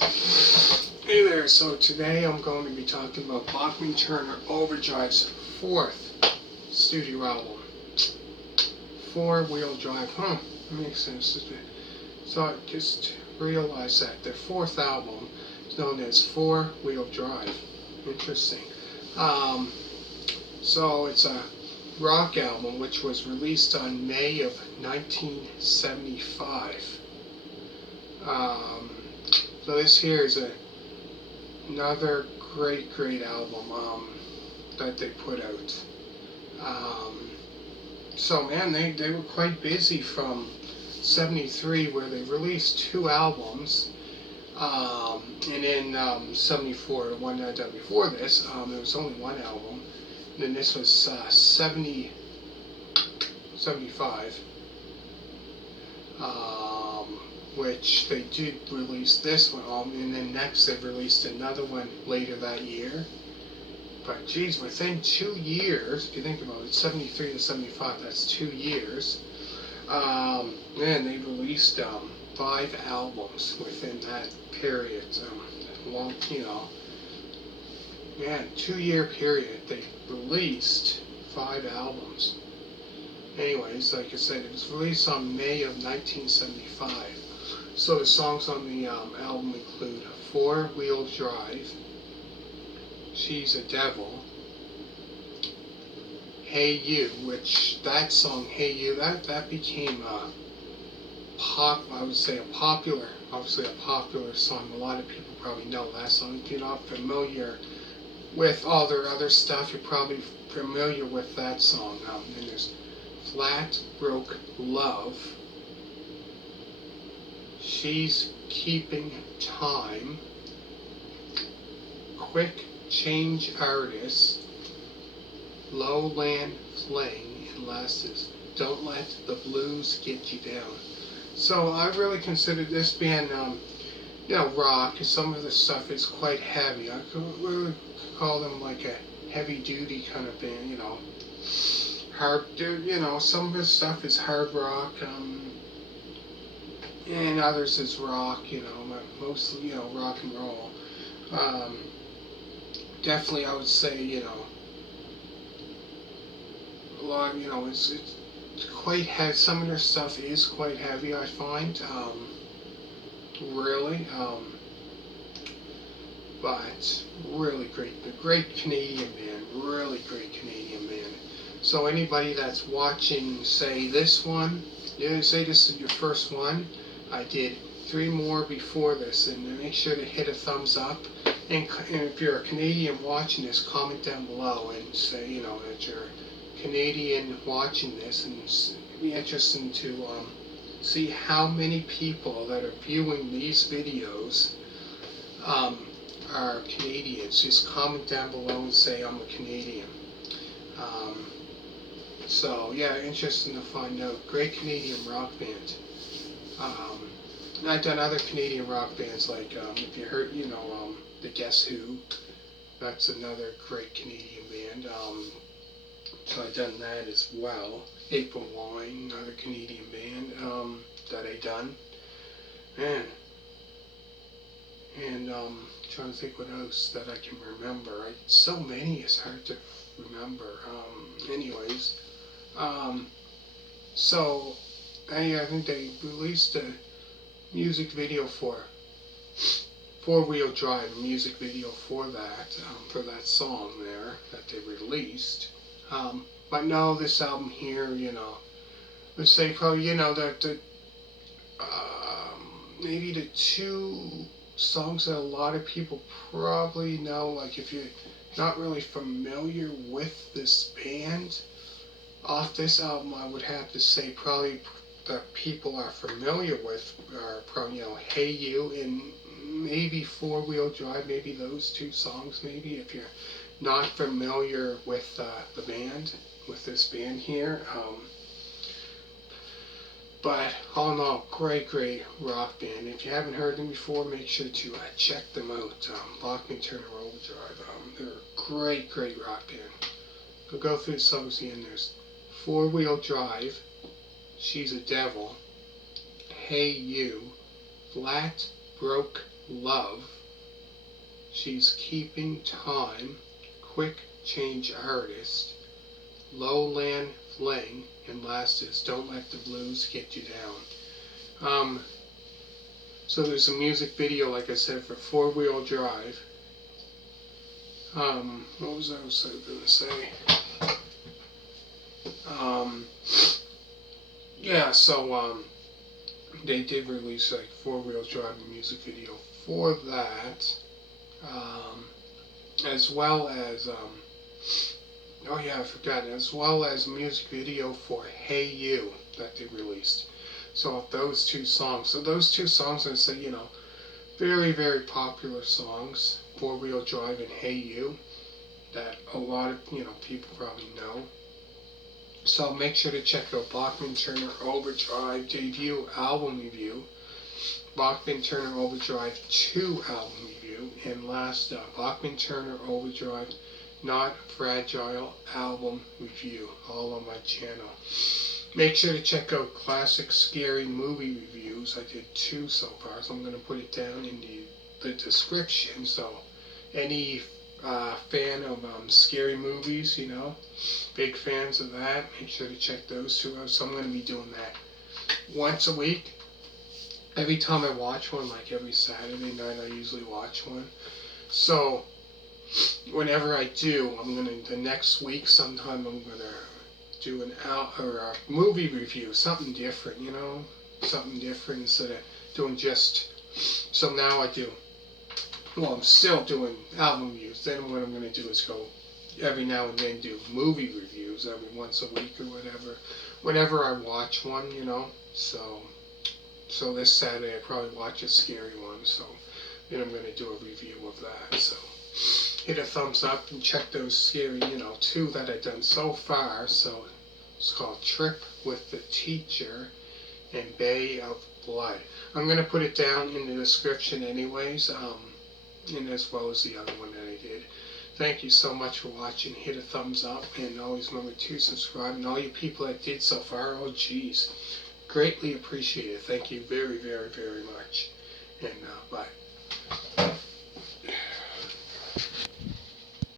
Hey there, so today I'm going to be talking about Bachman Turner Overdrive's fourth studio album. Four-wheel drive, makes sense. So I just realized that their fourth album is known as Four-Wheel Drive. Interesting. Um, so it's a rock album which was released on May of 1975. So this here is another great album that they put out. So man, they were quite busy from 73 where they released two albums. And in 74, the one that done before this, there was only one album. And then this was 75. Which they did release this one, and then next they released another one later that year. But geez, within 2 years, if you think about it, 73 to 75, that's 2 years. Man, they released 5 albums within that period. Long, man, 2-year period, they released 5 albums. Anyways, like I said, it was released on May of 1975. So the songs on the album include Four-Wheel Drive, She's a Devil, Hey You, which that song, Hey You, that became I would say obviously a popular song. A lot of people probably know that song. If you're not familiar with all their other stuff, you're probably familiar with that song. And there's Flat Broke Love, She's Keeping Time, Quick Change Artist, Lowland Fling, and last is Don't Let the Blues Get You Down. So I really consider this band, rock. Some of the stuff is quite heavy. I could really call them like a heavy-duty kind of band, hard, some of his stuff is hard rock, and others is rock, mostly, rock and roll. Definitely, I would say, a lot, it's quite heavy. Some of their stuff is quite heavy, I find, really, but really great Canadian band, really great Canadian band. So anybody that's watching, say this one, say this is your first one, I did 3 more before this, and make sure to hit a thumbs up. And if you're a Canadian watching this, comment down below and say, that you're Canadian watching this, and it'd be interesting to see how many people that are viewing these videos are Canadians. Just comment down below and say I'm a Canadian. So yeah, interesting to find out. Great Canadian rock band. I've done other Canadian rock bands like if you heard, the Guess Who. That's another great Canadian band. So I've done that as well. April Wine, another Canadian band that I done. Man. And trying to think what else that I can remember. So many, it's hard to remember. Anyways, so I think they released a music video for Four-Wheel Drive, a music video for that song there that they released. But no, this album here, let's say probably, that maybe the 2 songs that a lot of people probably know, like if you're not really familiar with this band, off this album I would have to say probably that people are familiar with are probably, Hey You and maybe Four-Wheel Drive, maybe those 2 songs, maybe if you're not familiar with the band, with this band here. But all in all, great rock band. If you haven't heard them before, make sure to check them out. Bachman Turner Overdrive. They're a great rock band. We'll go through the songs again. There's Four-Wheel Drive, She's a Devil, Hey You, Flat Broke Love. She's Keeping Time. Quick Change Artist. Lowland Fling. And last is Don't Let the Blues Get You Down. So there's a music video, like I said, for Four Wheel Drive. What was I going to say? Yeah, so they did release like Four Wheel Drive music video for that, as well as oh yeah, I forgot, as well as music video for Hey You that they released. So those two songs, I say, very, very popular songs, Four Wheel Drive and Hey You, that a lot of, people probably know. So make sure to check out Bachman Turner Overdrive debut album review, Bachman Turner Overdrive 2 album review, and last Bachman Turner Overdrive Not Fragile album review, all on my channel. Make sure to check out classic scary movie reviews. I did 2 so far, so I'm going to put it down in the description. So any fan of scary movies, big fans of that, make sure to check those 2 out. So I'm going to be doing that once a week. Every time I watch one, like every Saturday night, I usually watch one. So whenever I do, the next week sometime I'm gonna do a movie review, something different, something different instead of doing just. So now I do. Well, I'm still doing album reviews. Then what I'm gonna do is go every now and then do movie reviews every once a week or whatever. Whenever I watch one, So this Saturday I probably watch a scary one. So then I'm gonna do a review of that. So hit a thumbs up and check those scary, 2 that I've done so far. So it's called Trip with the Teacher and Bay of Blood. I'm going to put it down in the description anyways, and as well as the other one that I did. Thank you so much for watching. Hit a thumbs up and always remember to subscribe. And all you people that did so far, oh geez, greatly appreciate it. Thank you very, very, very much. And bye.